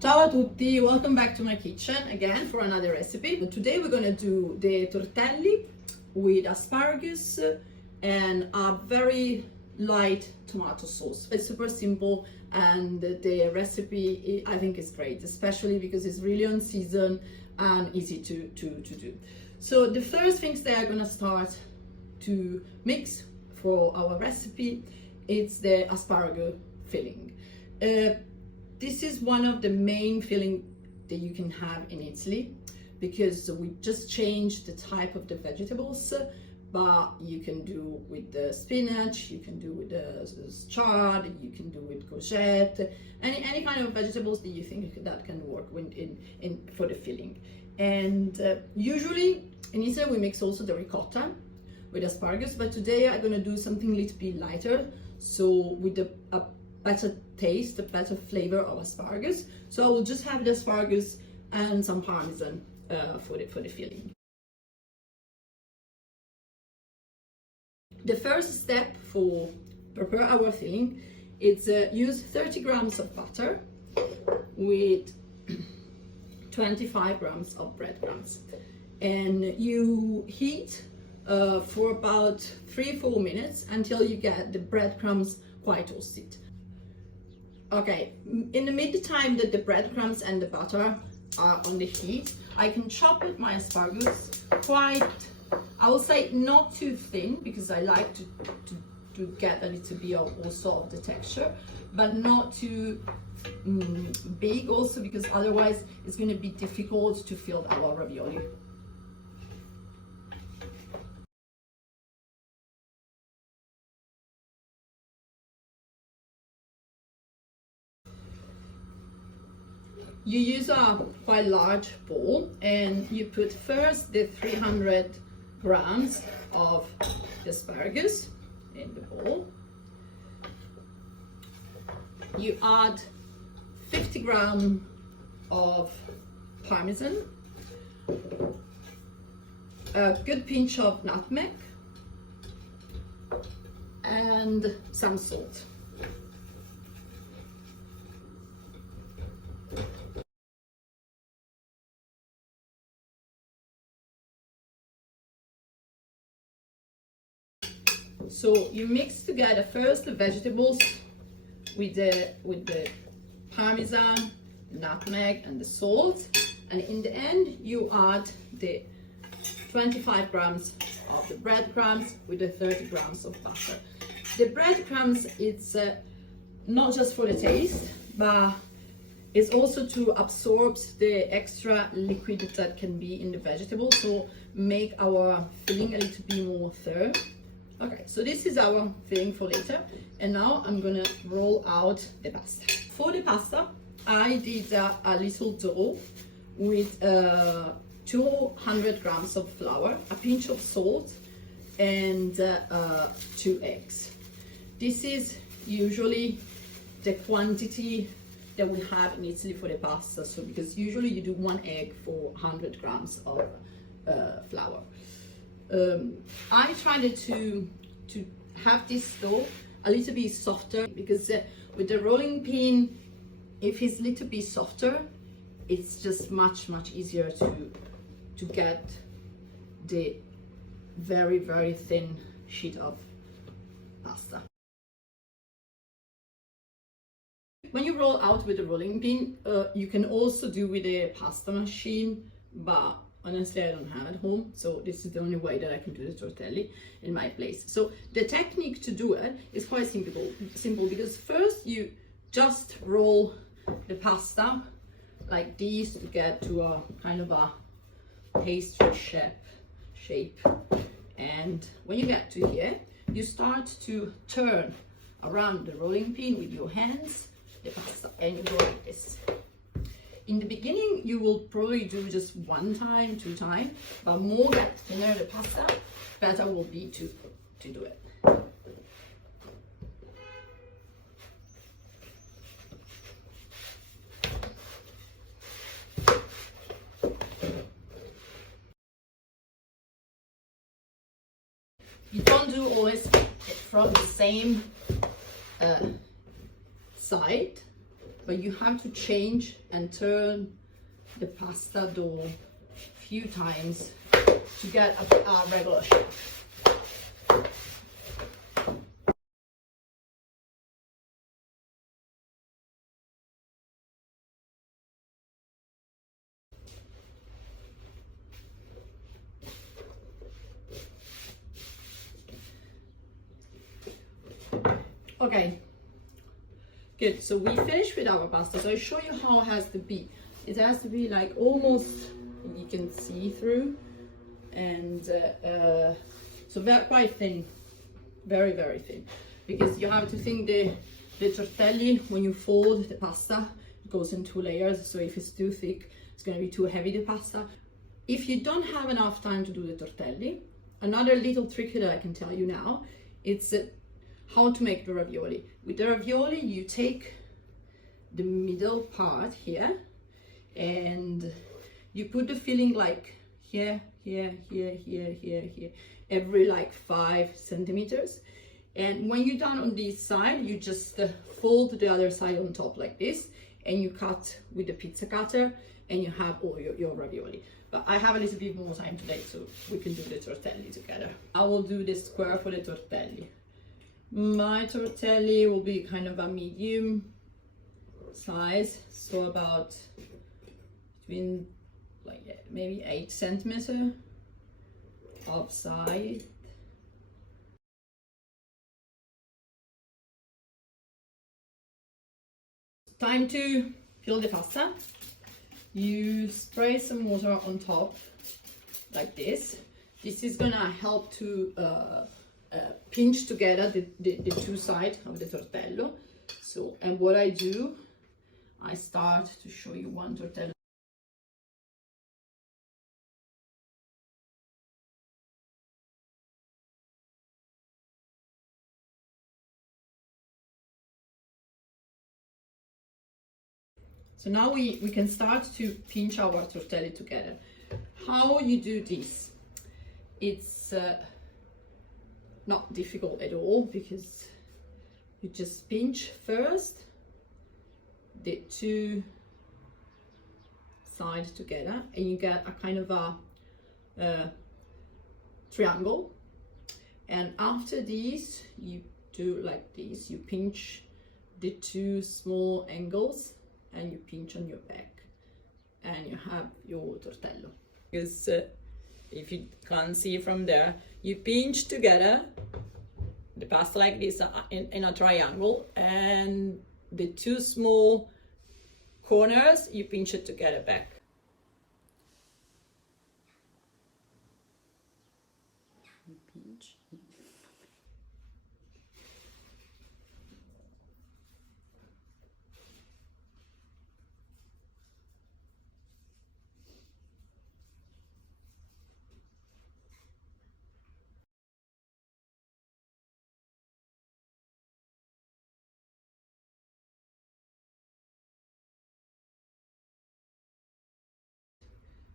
Ciao a tutti, welcome back to my kitchen again for another recipe. Today we're gonna do the tortelli with asparagus and a very light tomato sauce. It's super simple and the recipe I think is great, especially because it's really on season and easy to do. So the first things that I'm gonna start to mix for our recipe is the asparagus filling. This is one of the main filling that you can have in Italy because we just changed the type of the vegetables, but you can do with the spinach, you can do with the chard, you can do with courgette, any kind of vegetables that you think that can work with in for the filling. And usually in Italy we mix also the ricotta with asparagus, but today I'm gonna do something a little bit lighter, so with a better taste, a better flavor of asparagus. So I will just have the asparagus and some parmesan for the filling. The first step for prepare our filling is use 30 grams of butter with 25 grams of breadcrumbs, and you heat for about 3-4 minutes until you get the breadcrumbs quite toasted. Okay, in the meantime that the breadcrumbs and the butter are on the heat, I can chop up my asparagus quite, I will say not too thin, because I like to get a little bit also of the texture, but not too big also, because otherwise it's going to be difficult to fill our ravioli. You use a quite large bowl and you put first the 300 grams of asparagus in the bowl. You add 50 grams of parmesan, a good pinch of nutmeg, and some salt. So you mix together first the vegetables with the parmesan, nutmeg, and the salt, and in the end you add the 25 grams of the breadcrumbs with the 30 grams of butter. The breadcrumbs, it's not just for the taste, but it's also to absorb the extra liquid that can be in the vegetables, so make our filling a little bit more thorough. Okay, so this is our filling for later, and now I'm gonna roll out the pasta. For the pasta, I did a little dough with 200 grams of flour, a pinch of salt, and 2 eggs. This is usually the quantity that we have in Italy for the pasta, so because usually you do 1 egg for 100 grams of flour. I tried to have this dough a little bit softer, because with the rolling pin, if it's a little bit softer, it's just much easier to get the very thin sheet of pasta. When you roll out with the rolling pin, you can also do with a pasta machine, but honestly I don't have at home, so this is the only way that I can do the tortelli in my place. So the technique to do it is quite simple, because first you just roll the pasta like this to get to a kind of a pastry shape, and when you get to here, you start to turn around the rolling pin with your hands the pasta, and you go like this. In the beginning, you will probably do just 1 time, 2 times, but more get thinner the pasta, better will be to do it. You don't do always from the same side, but you have to change and turn the pasta dough a few times to get a regular shape. Okay, good. So we finished with our pasta. So I show you how it has to be. It has to be like almost, you can see through, and so very quite thin, very thin, because you have to think the tortelli, when you fold the pasta, it goes in 2 layers. So if it's too thick, it's going to be too heavy, the pasta. If you don't have enough time to do the tortelli, another little trick that I can tell you now, it's how to make the ravioli. With the ravioli, you take the middle part here and you put the filling like here, every like 5 centimeters. And when you're done on this side, you just fold the other side on top like this, and you cut with the pizza cutter, and you have all your ravioli. But I have a little bit more time today, so we can do the tortelli together. I will do the square for the tortelli. My tortelli will be kind of a medium size, so about between like maybe 8 centimeters upside. Time to fill the pasta. You spray some water on top like this. This is gonna help to pinch together the 2 sides of the tortello. So, and what I do, I start to show you one tortello. So now we can start to pinch our tortelli together. How you do this? It's not difficult at all, because you just pinch first the 2 sides together, and you get a kind of a triangle. And after this, you do like this. You pinch the 2 small angles, and you pinch on your back, and you have your tortello. Because if you can't see from there, you pinch together the pasta like this in a triangle, and the 2 small corners you pinch it together back. Pinch.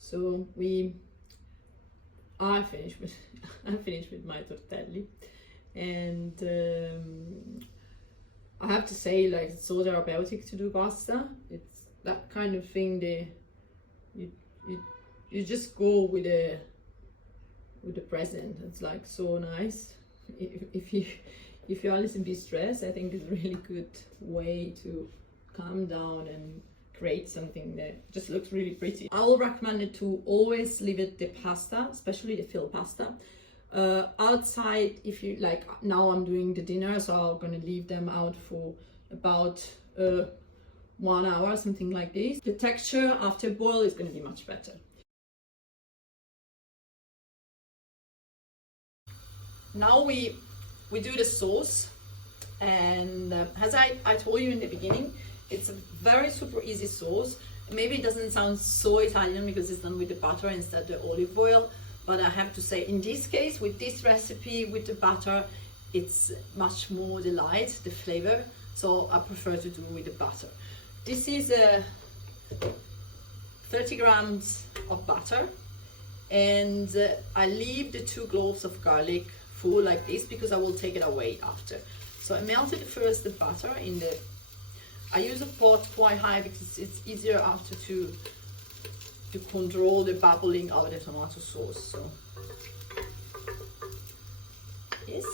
So I finished with my tortelli, and I have to say, like, it's so therapeutic to do pasta. It's that kind of thing you just go with the present. It's like so nice. If you're a little bit stressed, I think it's a really good way to calm down and create something that just looks really pretty. I will recommend it to always leave it the pasta, especially the filled pasta, outside. If you like, now I'm doing the dinner, so I'm gonna leave them out for about 1 hour, something like this. The texture after boil is gonna be much better. Now we do the sauce, and as I told you in the beginning, it's a very super easy sauce. Maybe it doesn't sound so Italian because it's done with the butter instead of the olive oil, but I have to say, in this case, with this recipe, with the butter, it's much more delight, the flavor, so I prefer to do with the butter. This is 30 grams of butter, and I leave the 2 cloves of garlic full like this because I will take it away after. So I melted first the butter in the I use a pot quite high because it's easier after to control the bubbling of the tomato sauce. So yes,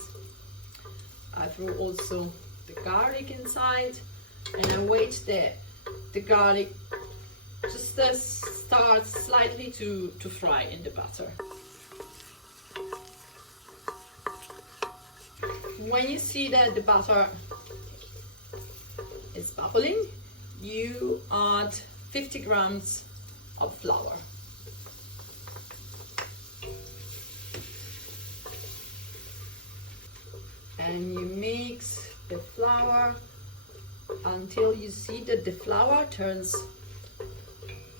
I throw also the garlic inside, and I wait the garlic just starts slightly to fry in the butter. When you see that the butter is bubbling, you add 50 grams of flour. And you mix the flour until you see that the flour turns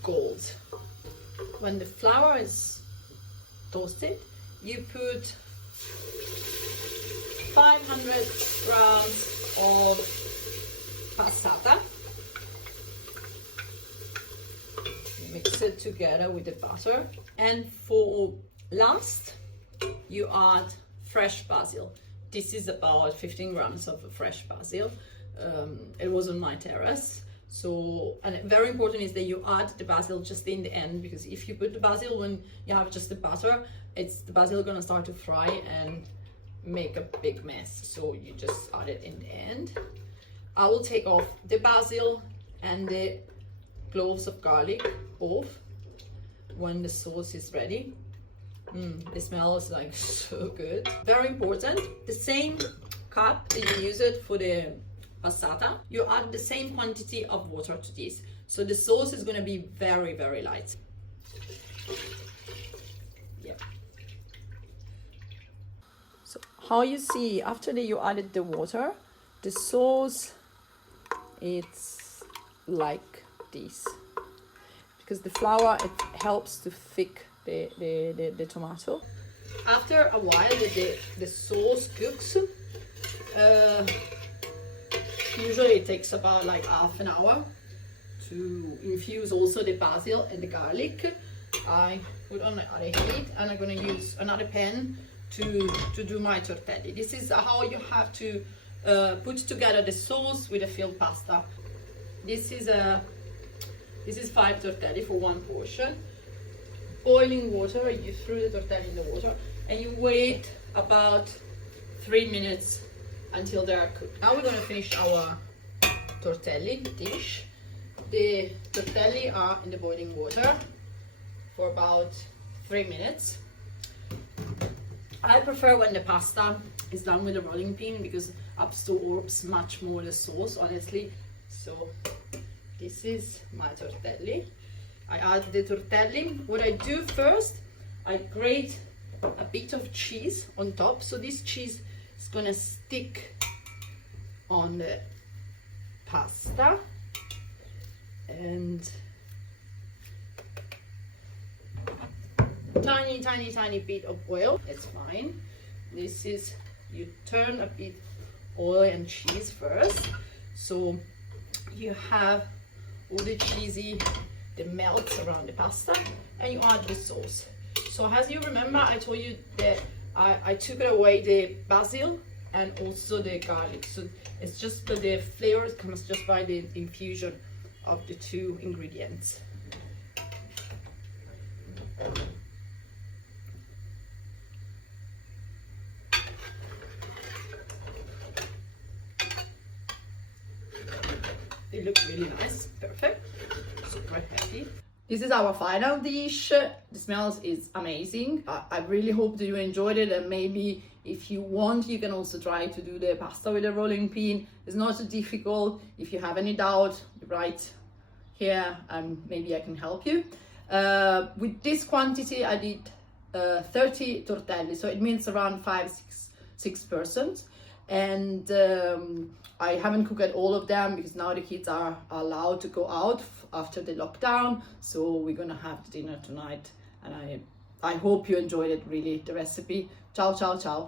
gold. When the flour is toasted, you put 500 grams of passata. Mix it together with the butter, and for last you add fresh basil. This is about 15 grams of fresh basil. It was on my terrace. So, and very important is that you add the basil just in the end, because if you put the basil when you have just the butter, the basil gonna start to fry and make a big mess. So you just add it in the end. I will take off the basil and the cloves of garlic off when the sauce is ready. It smells like so good. Very important, the same cup that you use it for the passata, you add the same quantity of water to this. So the sauce is going to be very, very light. Yeah. So how you see after that you added the water, the sauce, it's like this. Because the flour, it helps to thick the tomato. After a while the sauce cooks, usually it takes about like half an hour to infuse also the basil and the garlic. I put on a heat, and I'm going to use another pan to do my tortelli. This is how you have to put together the sauce with the filled pasta. This is 5 tortelli for one portion. Boiling water, you throw the tortelli in the water and you wait about 3 minutes until they are cooked. Now we're going to finish our tortelli dish. The tortelli are in the boiling water for about 3 minutes. I prefer when the pasta is done with a rolling pin because absorbs much more the sauce, honestly. So this is my tortelli. I add the tortelli. What I do first, I grate a bit of cheese on top, so this cheese is gonna stick on the pasta, and tiny bit of oil. It's fine. This is, you turn a bit oil and cheese first, so you have all the cheesy, the melts around the pasta, and you add the sauce. So as you remember, I told you that I took away the basil and also the garlic, so it's just that the flavor comes just by the infusion of the two ingredients. They look really nice, perfect, super happy. This is our final dish. The smells is amazing. I really hope that you enjoyed it, and maybe if you want, you can also try to do the pasta with a rolling pin. It's not so difficult. If you have any doubt, write here and maybe I can help you. With this quantity, I did 30 tortelli, so it means around 6 persons. And I haven't cooked all of them because now the kids are allowed to go out after the lockdown, so we're gonna have dinner tonight, and I hope you enjoyed it, really, the recipe. Ciao ciao ciao.